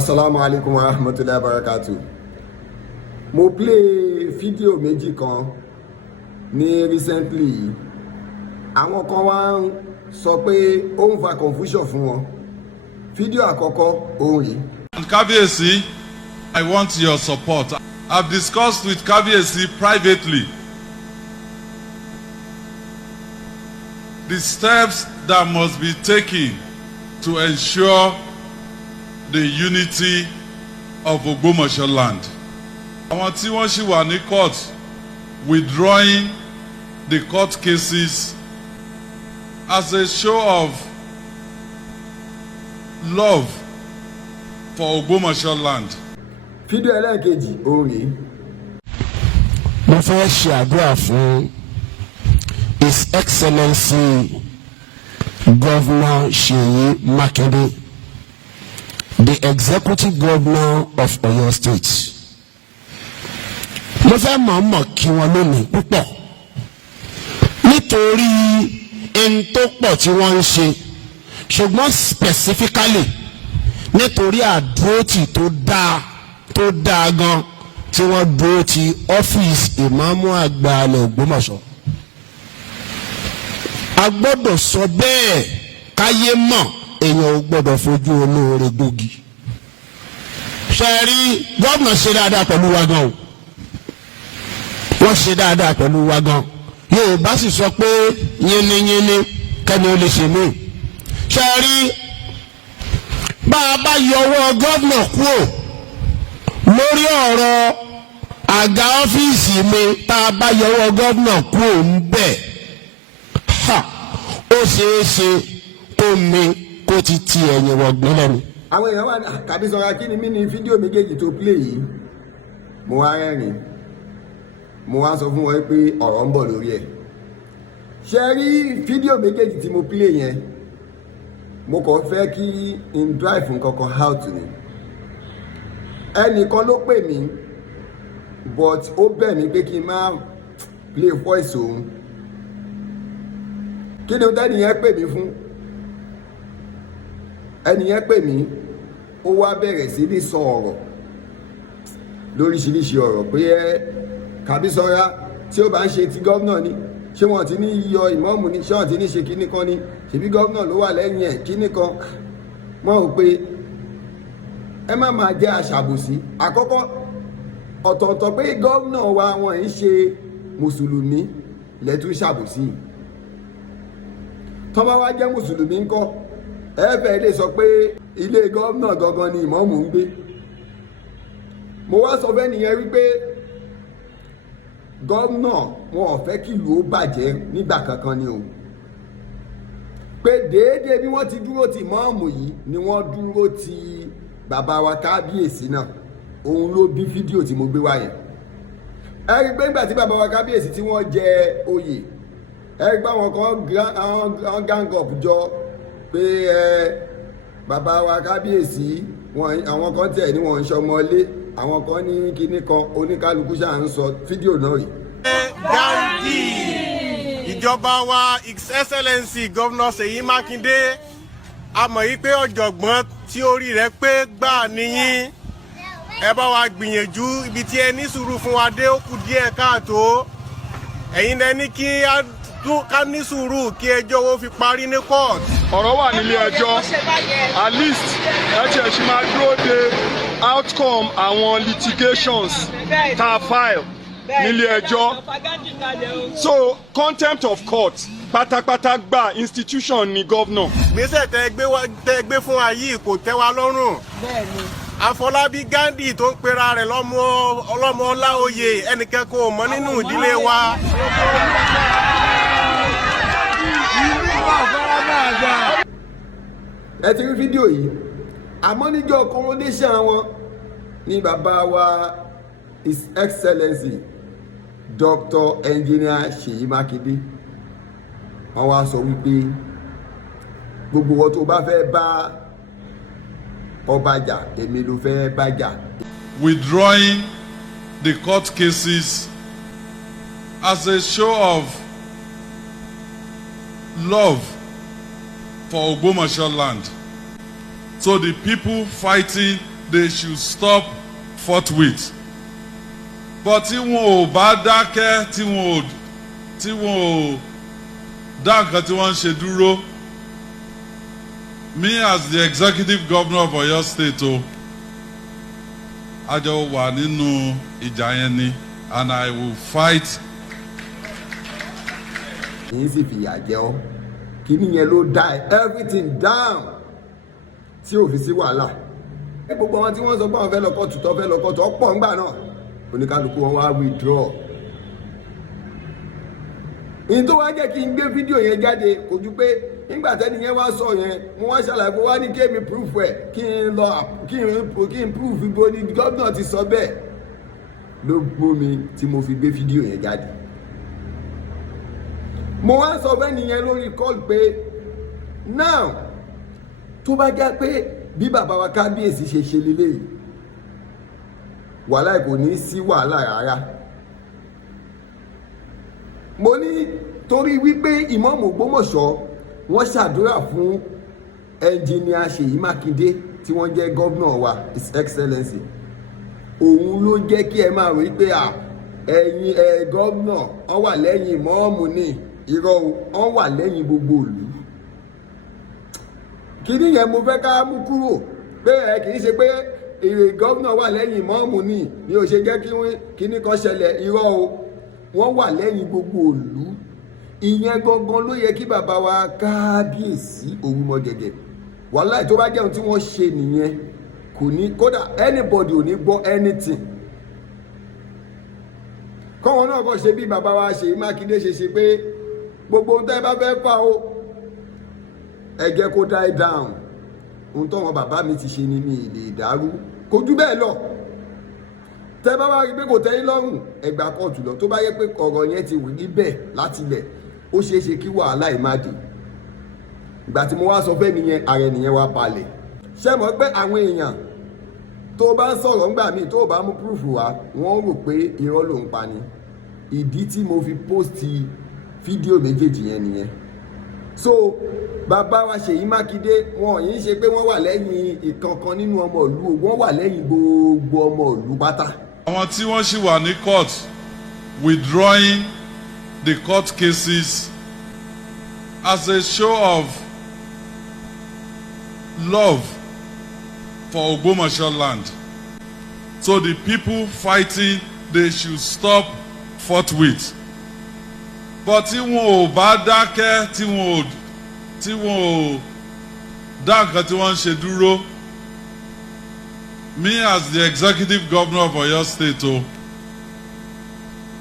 Assalamu alaikum wa rahmatullahi wa barakatuh. Mo play fídíò méjì kan ní recently. Àwọn kan wá ń sọ pé ó ń fa confusion fún wọn. Fídíò àkọ́kọ́ òun yìí. Kábíyèsí, I want your support. I've discussed with Kábíyèsí privately the steps that must be taken to ensure the unity of Ogbomọṣọ land. Àwọn tí wọ́n ṣì wà ní court withdrawing the court cases as a show of love for Ogbomọṣọ land. Fídíò ẹlẹ́ẹ̀kejì òun yìí. Mo fẹ́ ṣe àdúrà fún His Excellency Governor Seyi Makinde, the Executive Governor of Oyo State. Mo fẹ́ mọ̀ kí wọn lónìí púpọ̀ nítorí ẹni tó pọ̀ tí wọ́n ń ṣe, ṣùgbọ́n specifically nítorí àdúrótì tó dáa gan tí wọ́n dúró ti ọ́fíìsì ìmáàmù àgbà ilẹ̀ Ògbómọ̀ṣọ́. A gbọ́dọ̀ sọ bẹ́ẹ̀ káyé mọ̀, èèyàn ò gbọ́dọ̀ fojú olóore gbógi. Ṣé rí gómìnà ṣe dáadáa pẹ̀lú wa gan o, wọ́n ṣe dáadáa pẹ̀lú wa gan. Yorùbá sì sọ pé yínníyínní kẹ́ni ó lè ṣe mí. Ṣé rí bá a bá yọwọ́ gómìnà kúrò lórí ọ̀rọ̀ àga ọ́fíìsì mi, tá a bá yọwọ́ gómìnà kúrò ń bẹ̀, ó ṣeé ṣe kó mi kó ti ti ẹ̀yìn wọ̀gbìn lẹ́nu. Àwọn èèyàn wà ní Kábísọ̀rọ̀ kí ni mí ní fídíò méjèèjì tó play yìí. Mo wá rẹ́rìn, mo wá sọ fún wọn pé ọ̀rọ̀ ń bọ̀ lórí ẹ̀. Ṣé rí fídíò méjèèjì tí mo play yẹn, mo kàn fẹ́ kí n drive nǹkan kan out ni. Ẹnìkan ló pè mí but ó bẹ̀ mí pé kí n má play voice òun. Kí ni tẹ́ni yẹn pè mí fún? Ẹni yẹn pè mí, ó wá bẹ̀rẹ̀ sí ní sọ ọ̀rọ̀ lóríṣiríṣi ọ̀rọ̀ pé Kábísọ̀rọ̀ tí ó bá ń ṣe ti gómìnà ni, ṣé wọ́n ti ní yọ ìmáàmù ni, ṣé wọ́n ti ní ṣe kíní kan ni, ṣèbí gómìnà ló wà lẹ́yìn ẹ̀ kíní kan. Wọ́n rò pé ẹ má máa jẹ́ aṣàbòsí. Àkọ́kọ́ ọ̀tọ̀ọ̀tọ̀ pé gómìnà wa wọn ń ṣe mùsùlùmí lẹ́tún ṣàbòsí. Tó bá wá jẹ́ mùsùlùmí ńkọ́, ẹ fẹ́ lè sọ pé ilé gómìnà gangan ni ìmáàmù ń gbé. Mo wá sọ fẹ́ nìyẹn wípé gómìnà wọn ò fẹ́ kí ìlú ó bàjẹ́ nígbà kankan ni o. Pé déédéé bí wọ́n ti dúró ti ìmáàmù yìí ni wọ́n dúró ti bàbá wa Kábíyèsí náà. Òun ló bí fídíò tí mo gbé wá yẹn. Ẹ rí pé nígbà tí bàbá wa Kábíyèsí tí wọ́n jẹ oyè, ẹ rí pé àwọn kan gang up jọ pé bàbá wa Kábíyèsí àwọn kan tẹ̀ ní wọ́n ń ṣọmọlé, àwọn kan ní kinní kan, oníkálukú ṣáà ń sọ fídíò náà rí. Gandhi ìjọba wa His Excellency Governor Seyi Makinde, a mọ̀ yí pé ọ̀jọ̀gbọ́n tí orí rẹ̀ pé gbà níyìn. Ẹ bá wa gbìyànjú ibi tí ẹ ní sùúrù fún wa dé, ó kù díẹ̀ káàtó. Ẹ̀yin lẹ ní kí ká ní sùúrù kí ẹjọ́ wo fi parí ní court. Ọ̀rọ̀ wà nílé ẹjọ́, at least ẹ tiẹ̀ ṣì máa dúró de outcome àwọn litigations tá a file nílé ẹjọ́. So contempt of court pátápátá gba institution ni governor. Gbèsè tẹ gbé fún wa yìí kò tẹ́ wa lọ́rùn. Afọlábí Gandhi tó ń pera rẹ̀ ọlọ́mọ Ọláoyè, ẹnìkan kò mọ̀ nínú ìdílé wa. Ẹ ti rí fídíò yìí, àmọ́ níjọ́ coronation wọn ní bàbá wa His Excellency Dr. Engineer Seyi Makinde. Wọ́n wá sọ wípé gbogbo wọn tó bá fẹ́ bá ọba jà, èmi ló fẹ́ bá jà. Withdrawing the court cases as a show of love for Ogbomọṣọ land. So the people fighting they should stop forthwith. But tí wọn ò bá dákẹ́, tí wọn ò dá nǹkan tí wọ́n ń ṣe dúró, me as the executive governor of Oyo State a jọ wà nínú ìjà yẹn ni, and I will fight. Èyí sì fìyà jẹ ọ́, kíní yẹn ló dá everything down tí ò fi sí wàhálà. Gbogbo wọn tí wọ́n sọ pé àwọn fẹ́ lọ kọ́ọ̀tù tó fẹ́ lọ kọ́ọ̀tù ọ̀pọ̀ ńgbà náà oníkálukú wọn wá withdraw. Ìyí tó wá jẹ́ kí n gbé fídíò yẹn jáde kò ju pé nígbà tẹ́ni yẹn wá sọ yẹn mo wá ṣàlàyé pé wá ní kémi proof ẹ̀ kí n proof ibo ni gómìnà ti sọ bẹ́ẹ̀ ló gbó mi tí mo fi gbé fídíò yẹn jáde. Mo wá sọ fẹ́ni yẹn lórí call pé now tó bá já pé bí bàbá wa kábíyèsí ṣe lélẹ́yìí wàhálà kò ní sí wàhálà rárá. Mo ní torí wípé Imam Ogbomọṣọ wọ́n ṣàdúrà fún ẹnjìníà Seyi Makinde tí wọ́n jẹ́ gómìnà wa His Excellency, òun ló jẹ́ kí ẹ máa rí pé ẹ̀yin gómìnà wọ́n wà lẹ́yìn Imam ní irọ́ wọ́n wà lẹ́yìn gbogbo ìlú. Kíní yẹn mo fẹ́ ká mú kúrò pé kì í ṣe pé gómìnà wà lẹ́yìn Imam ní ni ò ṣe jẹ́ kí kíní kan ṣẹlẹ̀, irọ́ wọ́n wà lẹ́yìn gbogbo ìlú. Ìyẹn gangan ló yẹ kí bàbá wa kábíyèsí Ògúnmọ̀gẹ̀gẹ̀ wàhálà tó bá jẹun tí wọ́n ṣe nìyẹn kò ní kódà anybody ò ní gbọ́ anything. Kọ́wọn náà kọ́ ṣe bí bàbá wa Seyi Makinde ṣe pé gbogbo ohun tẹ́ bá fẹ́ fà ó ẹ jẹ́ kó die down. Ohun tọ́wọn bàbá mi ti ṣe ni mi lè dàrú kò jù bẹ́ẹ̀ lọ. Tẹ́ bá wá rí pé kò tẹ́ yín lọ́rùn ẹgbà kóòtù lọ tó bá yẹ pé ọ̀rọ̀ yẹn ti wù níbẹ̀ láti ilẹ̀ ó ṣeé ṣe kí wàhálà yìí má dé. Ìgbà tí mo wá sọ fẹ́ nìyẹn ààrẹ nìyẹn wá balẹ̀. Ṣé mọ̀ pé àwọn èèyàn tó bá ń sọ̀rọ̀ ńgbà míì tó bá mú púrúfù wá wọ́n rò pé irọ́ ló ń pa ni. Ìdí tí mo fi pósìtì fídíò méjèèjì yẹn nìyẹn. So bàbá wa Seyi Makinde wọn yìí ṣe pé wọ́n wà lẹ́yìn ìkankan nínú ọmọ ìlú, wọ́n wà lẹ́yìn gbogbo ọmọ ìlú pátá. Àwọn tí wọ́n ṣì wà ní court withdrawing the court cases as a show of love for Ogbomọṣọ land. So the people fighting, they should stop forthwith. But tí wọn ò bá dákẹ́, tí wọn ò dá nǹkan tí wọ́n ń ṣe dúró, me as the executive governor of Oyo State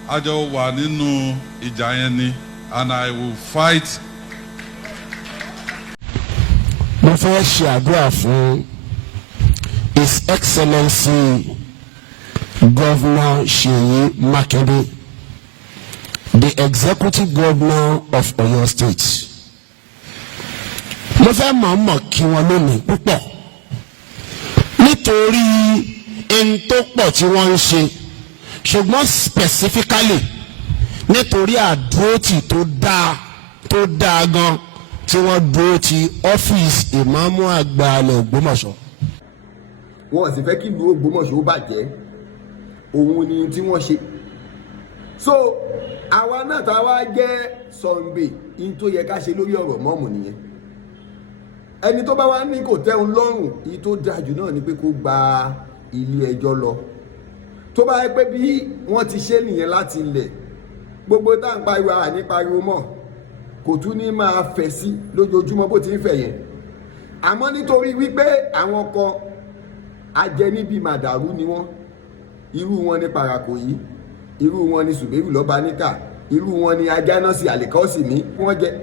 a jọ wà nínú ìjà yẹn ni, and I will fight. Mo fẹ́ ṣe àdúrà fún His Excellency Governor Seyi Makinde, the executive governor of Oyo State. Mo fẹ́ mọ̀ọ́mọ̀ kí wọn lónìí púpọ̀ nítorí ẹni tó pọ̀ tí wọ́n ń ṣe, ṣùgbọ́n specifically nítorí àdúrótì tó dáa gan tí wọ́n dúró ti ọ́fíìsì ìmáàmù àgbà ilẹ̀ Ògbómọ̀ṣọ́. Wọ́n sì fẹ́ kí ìlú Ògbómọ̀ṣọ́ bàjẹ́, òun ni tí wọ́n ṣe. So àwa náà tá a wá jẹ́ Sunday in tó yẹ ká ṣe lórí ọ̀rọ̀ mọ́ọ̀mù nìyẹn. Ẹni tó bá wá ní kò tẹ́hun lọ́rùn èyí tó dáa jù náà ni pé kó gba ilé ẹjọ́ lọ. Tó bá yẹ pé bí wọ́n ti ṣe nìyẹn láti ilẹ̀, gbogbo tá à ń pariwo àní pariwo mọ́ kò tún ní máa fẹ̀ sí lójoojúmọ́ bó ti ń fẹ̀ yẹn. Àmọ́ nítorí wípé àwọn kan ajẹníbi màdàrú ni wọ́n, irú wọn ní Parakoyi, irú wọn ní Sùbẹ́rù Lọ́baníkà, irú wọn ní Ajánásì Àlìkọ́sì ní wọ́n jẹ́,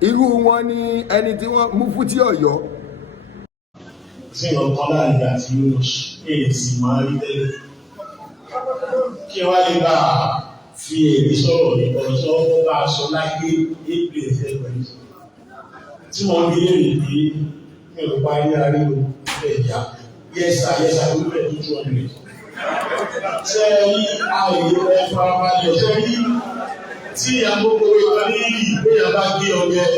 irú wọn ní ẹni tí wọ́n mú fún tí Ọ̀yọ́. Sí ọ̀kan láàrin àti èsì máa rí tẹ́lẹ̀. Kí wá lè bá fi èrí sọ̀rọ̀ nípa ọjọ́ tó bá aṣọ láyé èpè ẹ̀fẹ́ pẹ̀lú. Tí wọ́n gbé lè rí pé mi ò bá ní ariwo ẹ̀yà yẹ́sà wípé tó 200. Ṣé rí ààyè ẹ̀fọ́ abalẹ̀ ṣé rí tí àgbógbó ìwà ní ìgbéyà bá gbé ọgbẹ́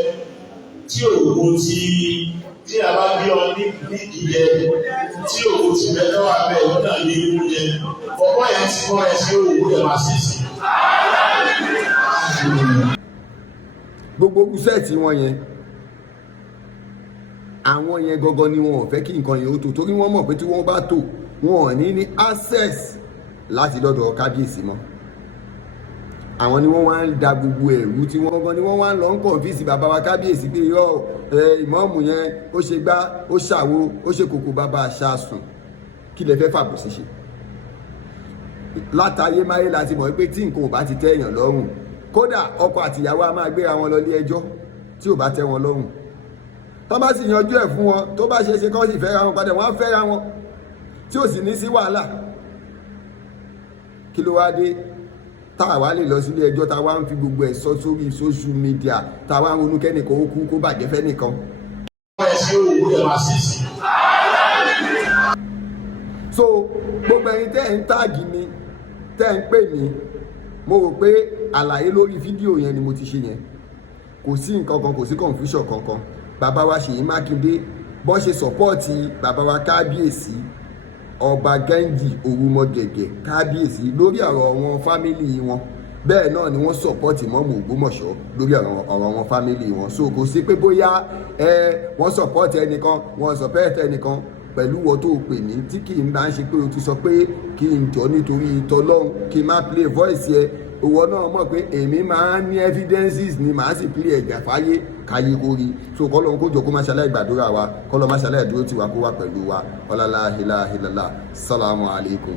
tí òògùn ti tí a bá bí ọ ní ìjẹ tí òkú ti bẹ lọ́wọ́ abẹ́ ìwọ́n náà ní ìlú jẹ ọ̀pọ̀ yẹn ti kọ́ ẹ sí òwú rẹ̀ máa sì sí. gbogbo gúsẹ́ẹ̀tì wọn yẹn àwọn yẹn gangan ni wọn ò fẹ́ kí nǹkan yẹn ó tò torí wọ́n mọ̀ pé tí wọ́n bá tò wọn ò ní access láti dọ́dọ̀ kábíyèsí mọ́ àwọn ni wọ́n wá ń da gbogbo ẹ̀rú tí wọ́n gangan ni wọ́n wá ń lọ ń kọ̀ǹfíìsì bàbá wa kábíyèsí pé yọ ìmọ̀ọ́mù yẹn ó ṣe gbá ó ṣàwo ó ṣe kòkò bàbá àṣà sùn kí lẹ fẹ́ fàbọ̀ sí ṣe látàyé máyé láti mọ̀ pé tí nǹkan ò bá ti tẹ́ èèyàn lọ́rùn kódà ọkọ àtìyàwó a máa gbéra wọn lọ ilé ẹjọ́ tí ò bá tẹ́ wọn lọ́rùn tó bá sì yanjú ẹ̀ fún wọn tó bá ṣe é ṣe kọ́ sì fẹ́ra wọn padà wọ́n á fẹ́ra wọn tí ò sì ní sí wàhálà kí ló wá dé tá a wá lè lọ sílé ẹjọ́ tá a wá ń fi gbogbo ẹ̀ sọ sórí social media tá a wá ń ronú kẹ́nìkan ó kú kó bàjẹ́ fẹ́nìkan. so gbogbo ẹ̀yin tẹ́ ẹ̀ ń táàgì mi tẹ́ ẹ̀ ń pè mí mo rò pé àlàyé lórí fídíò yẹn ni mo ti ṣe yẹn kò sí nǹkan kan kò sí confusion kankan bàbá wa Seyi Makinde bọ́ ṣe sọ́pọ́ọ̀tì bàbá wa kábíyèsí ọba Gẹ́ńjì Òrùmọgẹ̀gẹ̀ kábíyèsí lórí ọ̀rọ̀ wọn fámìlì wọn bẹ́ẹ̀ náà ni wọ́n sọ́pọ́ọ̀tì mọ́mù Ògbómọ̀ṣọ́ lórí ọ̀rọ̀ wọn fámìlì wọn so kò sí pé bóyá wọ́n sọ́pọ́ọ̀tì ẹnìkan wọ́n sọ́pọ́ọ̀tì ẹnìkan pẹ̀lú wọ́n tó pè mí tí kì í bá ń ṣe pé o ti sọ pé kí n jọ nítorí ìtọ́lọ́hún kí n má play voice yẹ òwò náà mọ̀ pé èmi máa ń ní evidences ni màá sì play ẹ̀gbà fáyé káyé kórí so kọ́lọ́hún kó jọ kó má ṣàlàyé gbàdúrà wa kọ́lọ́ má ṣàlàyé dúró tiwa kó wà pẹ̀lú wa ọlọ́lá ilaha illallah salamu alaykum.